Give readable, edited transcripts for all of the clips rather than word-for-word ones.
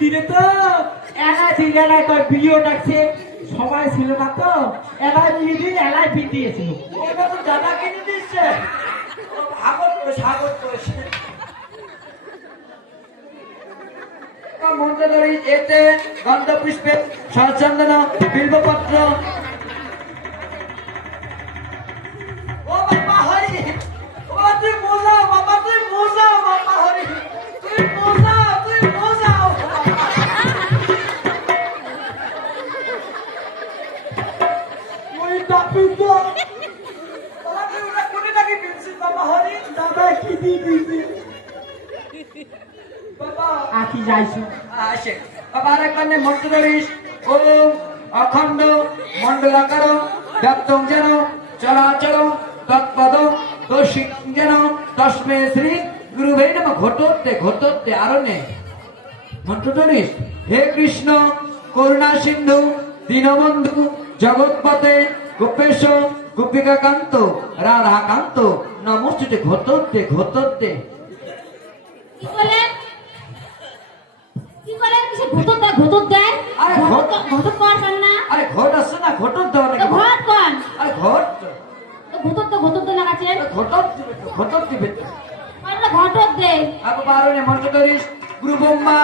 দিনে তো এলাই দিন এলাই তোর বিয়ে ডাকছে সবাই ছিল না তো এলাই বিয়ে দিন এলাই বিয়ে দিয়েছিল ওটা তো দাদা কিনে দিচ্ছে সাগর করেছে মন্ত্র ধরি এতে গন্ধ পুষ্পে সচন্দন বিল্বপত্র ও বাবা হরি ও তুই মোজাও বাবা তুই মোজাও বাবা হরি তুই মোজাও ওই বাপি তো বাবা তুই ওটা কোটি টাকা কিনছিস বাবা হরি দাদা কি দিয়ে দিয়েছে বাবা আকি যাইছো আসে বাবা আরেকবার মন্ত্র ধরিস ওম অখণ্ড মণ্ডলাকার ব্যাপ্তং যেন চরাচর তৎপদ দোষিক যেন তস্মে শ্রী গুরুবে নমঃ ঘটোত্তে আরো নে মন্ত্র ধরিস হে কৃষ্ণ করুণা সিন্ধু দীনবন্ধু জগৎপতে গোপেশ গোপিকা কান্ত রাধা কান্ত নমস্তে ঘটোত্তে কি বলেন কিসে ঘটত দেয় আরে ঘটত কর না আরে ঘট আছে না ঘটত দেওয়া তো নাকি ঘট কোন আরে ঘট তো ঘটত লাগাছেন ঘটত দিবে আমরা ঘটত দে আপু বারণে মন্ত্র করিস গুরু ব্রহ্মা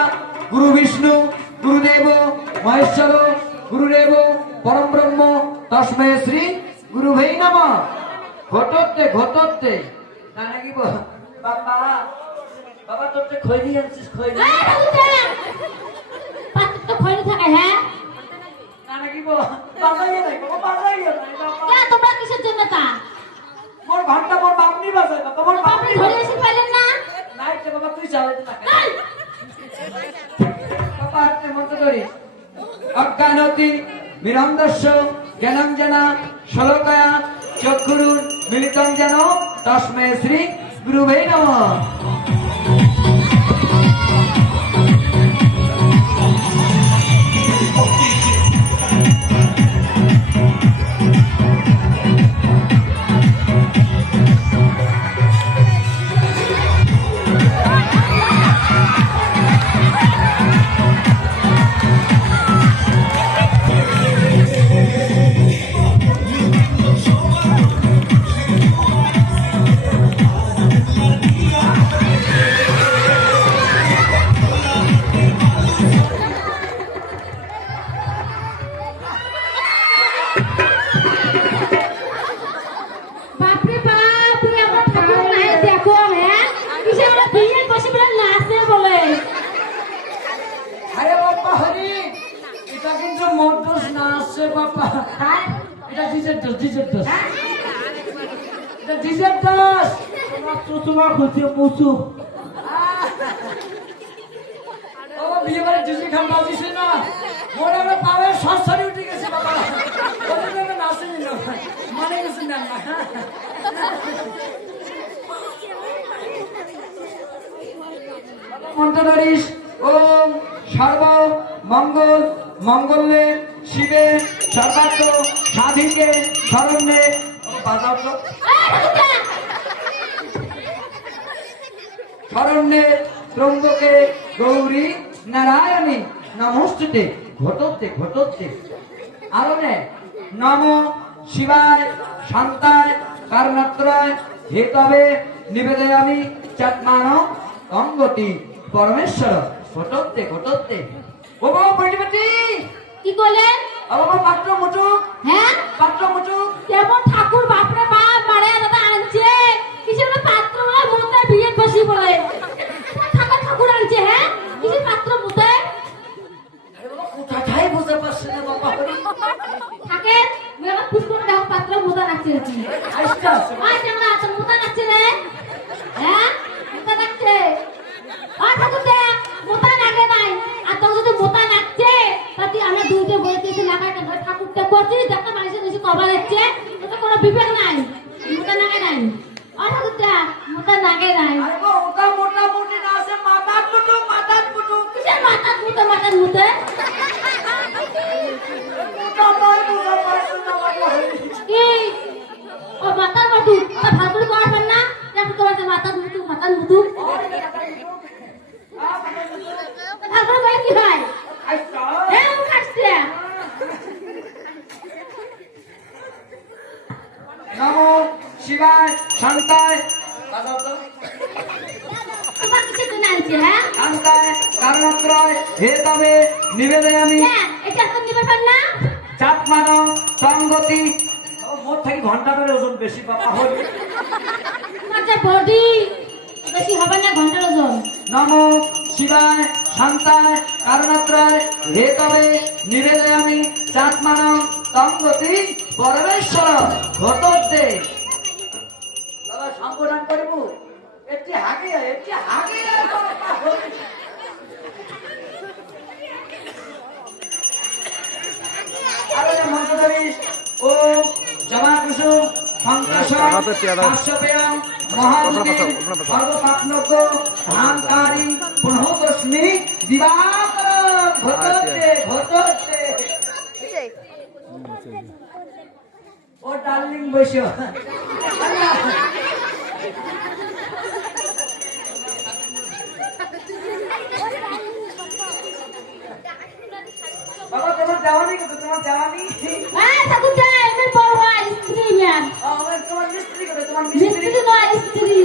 গুরু বিষ্ণু গুরুদেব মহেশ্বর গুরুদেব পরম ব্রহ্ম তস্মৈ শ্রী গুরুভৈ নমঃ ঘটতে না নাকি বাবা বাবা তোর তো খৈনি আনছিস খৈনি পাত্র তো খয়নি থাকে হ্যাঁ না নাকি বাজাইয়ে নাই বাবা কে তোমরা কিসের জন্য তা মোর ঘন্টা মোর বামনি বাজায় বাবা মোর আপনি বামনি ধরে এসে পাইলেন না নাই তো বাবা তুই চালাতে না বাবা আপনি মন্ত্র করিস অজ্ঞানতি নিরন্দস্য জ্ঞানং জনা শ্লোকয়া চক্ষুরুন মিলিতং যেন তস্মৈ শ্রী গুরুভৈ নমঃ বাপরে বাপ তুই আমার ঠাকুর নাই দেখো হ্যাঁ কিসে আমরা বিয়ে বসে বলে নাচে বলে আরে বাবা হরি এটা কিন্তু মোর দোষ না আছে বাবা এটা ডিজের দোষ এটা ডিজের দোষ তোমার খুঁজছে মুসু বাবা বিয়ে বাড়ি ডিজে খান বাজিছে না মোর আমরা পাওয়ার সরসরি উঠে গেছে বাবা ওদের জন্য নাচেনি না মানে গেছে না মন্ত্র ধরিস ওম সর্ব মঙ্গল মঙ্গলে শিবে সর্বাত্ম সাধিকে শরণ্যে বাজাও তো শরণ্যে ত্রম্বকে গৌরী নারায়ণী নমস্তুতে ঘটোত্তে আরো নে নম শিবায় শান্তায় কারণত্রয় হেতবে নিবেদয়ামি চাত্মান অঙ্গতি পরমেশ্বর ঘটোত্তে ও বাবা পরিমতি কি করলেন ও বাবা পাত্র মুচুক হ্যাঁ কেমন ঠাকুর বাপরে বাপ মারে দাদা আনছে কিসের পাত্র বলে মুতে বিয়ে বসি বলে ঠাকুর আনছে হ্যাঁ কিসের পাত্র মুতে কোথায় বুঝতে পারছি না বাবা থাকে মেলা পুষ্পন দাও পাত্র মুতা রাখছে আইসটা আই জানা তো মুতা রাখছে রে হ্যাঁ মুতা রাখছে ঠাকুর দে মুতা লাগে নাই আর তো যদি মুতা লাগছে তাতে আমরা দুইটা বইতেছে লাগাই ঠাকুরটা করছি যাতে মানুষের বেশি কভার হচ্ছে এটা কোনো বিবেক নাই মুতা লাগে নাই ঠাকুরটা মুতা লাগে নাই আরে গো ওটা মোটামুটি না আছে মাথার মুটু কিসের মাথার মুতে ওটা নয় বুঝা পারছি না বাবা কি ও মাথার মুটু তা ঠাকুর করবেন না ঠাকুর তোমার মাথার মুটু ঠাকুর ভাই কি হয় শান্তায় বাজাও তো। তোমার কিসের জন্য আনছে হ্যাঁ শান্তায় কারণাত্রয় হে তবে নিবেদয়ামি হ্যাঁ, এটা এখন নিবে পার না চাপমানো সংগতি মোট থাকি ঘন্টা ধরে ওজন বেশি বাবা হল তোমার যে বডি বেশি হবে না ঘন্টার ওজন নম শিবায় শান্তায় কারণাত্রয় হে তবে নিবেদয়ামি চাপমানো সংগতি পরমেশ্বর ঘটতে বাবা সম্বোধন করিব একটি হাগে আরো যে মন্ত্র করিস ও জমা কুসুম সংকর্ষণ কাশ্যপেয়ং মহাভূতি সর্বপাপনজ্ঞ ধানকারী পুনঃদস্মি দিবাকরণ ঘটতে ও ডার্লিং বৈশ্য বাবা তোমার দেওয়ানি কত তোমার দেওয়ানি হ্যাঁ ঠাকুর যা এমনি বড় হয় স্ত্রী ম্যাম তোমার মিস্ত্রি কত তোমার মিস্ত্রি মিস্ত্রি নয় স্ত্রী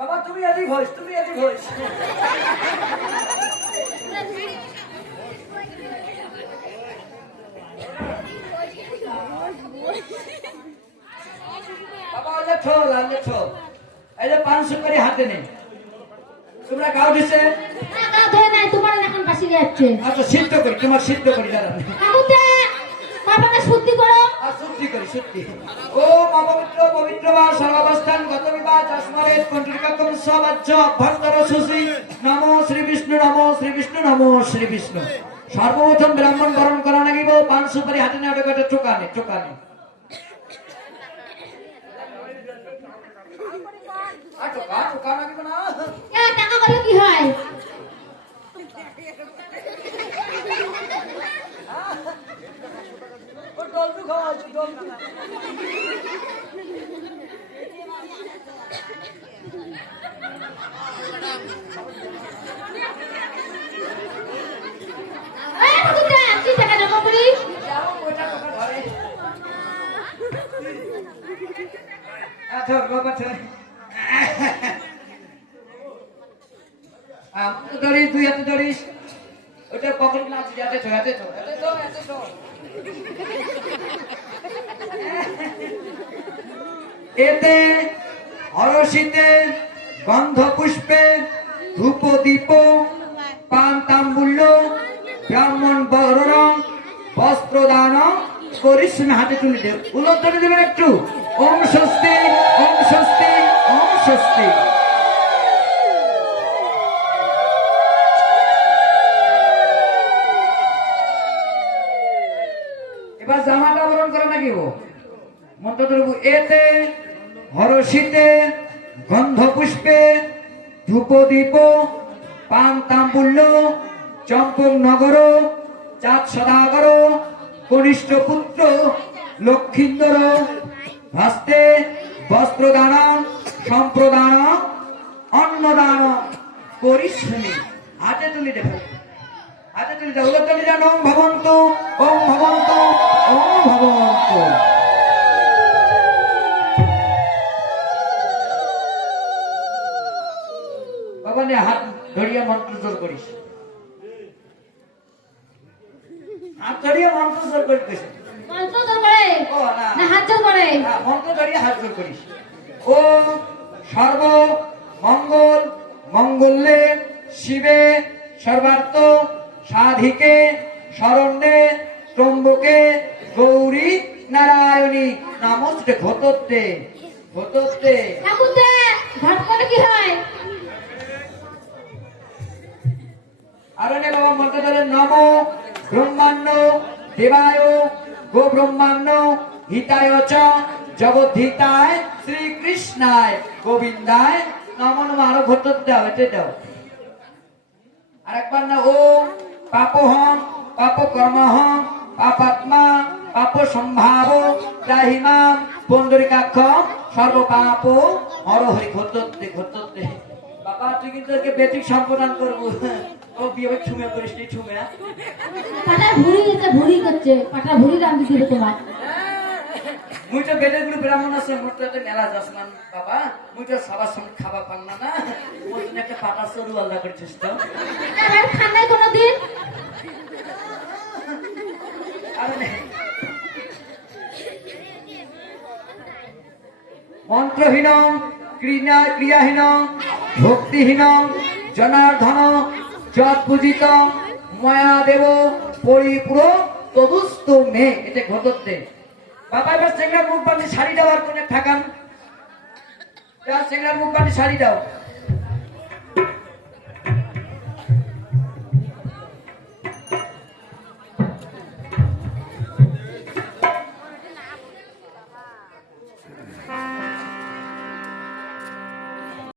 বাবা তুমি এদিক হইস বাবা ওলে ঠোল এই যে 500 করে হাতে নেই তোমরা গাও দিছে না গা ধরে নাই তোমার এখন পাশে যাচ্ছে আচ্ছা সিদ্ধ করি দাঁড়ান ঠাকুর যা বাবাকে শুদ্ধি করো আর সত্যি ও মা পবিত্র বা সর্বাবস্থান গত বিবাহ চশমারে কণ্ঠরিকাকম সবাজ্য অভ্যন্তর সুশ্রী নমো শ্রী বিষ্ণু সর্বপ্রথম ব্রাহ্মণ বরণ করা লাগিব 500 করে হাতে নেওয়া একটা টোকানে টোকা লাগিব না টাকা করলে কি হয় ডলফি খাওয়াচ্ছি ডলফি এই ঠাকুর যা কি টাকা জমা করি আচ্ছা বাবা ধরিস দুই হাতে ধরিস ওটা পকেট না আছে হাতে তো এতে হরসিতে গন্ধ পুষ্পে ধূপ দীপ পান তাম্বুল্য ব্রাহ্মণ বরণ বস্ত্রদান করিস হাতে তুলে দে উল্লেখ দেবেন একটু ওম স্বস্তি এবার জামাটা বরণ করে নাকি ও মন্ত্র ধরব এতে হরসিতে গন্ধ পুষ্পে ধূপ দীপ পান তাম্বুল্য চম্পক নগর চাঁদ সদাগর কনিষ্ঠ পুত্র লক্ষিন্দর ভাস্তে বস্ত্রদান সম্প্রদান অন্নদান করিস হাতে তুলি দেব উল্লেখ জান ওম ভবন্তু বাবা নে হাত ধরিয়া মন্ত্র জোর করিস মন্ত্র তো করে না হাত জোর করে মন্ত্র ধরিয়া হাত জোর করিস ও সর্ব মঙ্গলে শিবে সর্বার্থ সাধিকে শরণ্যে ত্রম্বকে গৌরী নারায়ণী নমস্তে ঘটতে ঠাকুর যা ঘট করে কি হয় আরণ্যে বাবা মন্ত্র ধরে নম ব্রহ্মাণ্য দেবায় গো ব্রহ্মাণ্য হিতায় চ জগদ্ধিতায় শ্রীকৃষ্ণায় গোবিন্দায় নমো নমঃ আরো ঘটতে দাও এটা দাও আরেকবার না ওম পাপহম পাপ কর্মহম পাপাত্মা পাপ সম্ভাব দাহিমাম পুণ্ডরিকাক্ষ সর্বপাপ হরহরি ঘটতে বাবা তুই কিন্তু আজকে বেটিক সম্প্রদান করবো ও বিয়ে ছুমে করিস নি ছুমে পাটা ভুড়ি করছে পাটা ভুড়ি রাম দিতে তোমার মুই তো বেদের গুলো ব্রাহ্মণ আছে মোর তো একটা মেলা যাসমান বাবা মুই তো সবার সঙ্গে খাবার পান না না মোর জন্য একটা পাতা সরু আল্লাহ করছিস তো আর খান নাই কোনোদিন আরে মন্ত্রহীন ক্রিয়াহীন ভক্তিহীন জনার্ধন যৎ পূজিত ময়া দেব পরিপূর তদুস্ত মে এটা ঘটতে বাবা এবার চেঙ্গার মুখ বান্ধি শাড়ি দেওয়ার কোনে ঠাকান চেঙ্গার মুখ বান্ধি শাড়ি দাও